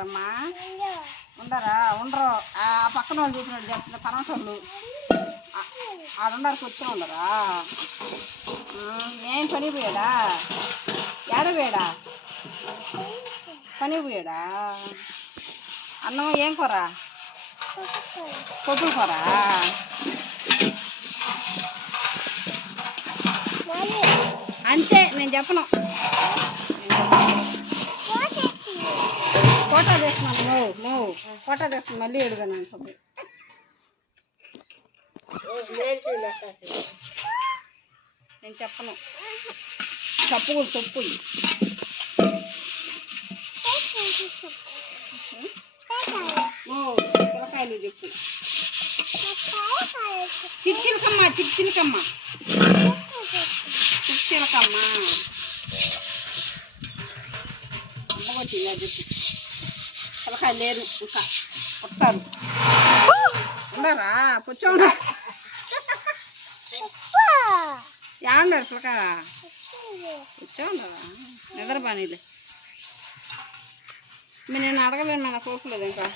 అమ్మా. ఉండరా? ఉండరు. ఆ పక్కన వాళ్ళు చెప్పినట్టు చెప్తున్న పనవటోళ్ళు ఆడ ఉండరు కూర్చొని ఉండరా? నేను పని పోయాడా ఏడ పోయాడా? పని పోయాడా అన్నం ఏం కూర? పొద్దుల కూర. అంతే నేను చెప్పను. ఫోటో తెస్తున్నాను మో మో. ఫోటో తెస్తున్నాను మళ్ళీ ఎడుగాను అనుకోండి నేను చెప్పను. చెప్పు కూడా చెప్పు పిల్లకాయలు చెప్పు. చిచ్చిలకమ్మ చిచ్చిలకమ్మ చిచ్చిలకమ్మ అమ్మ చెప్పు. పిల్లకాయలు లేరు ఇంకా. వస్తారు. ఉండరా కూర్చోండి. ఏమన్నారు పిల్లకాయ కూర్చోండరా. నిద్ర బానీలే మీరు నేను అడగలేను నాకు కోపలేదు ఇంకా.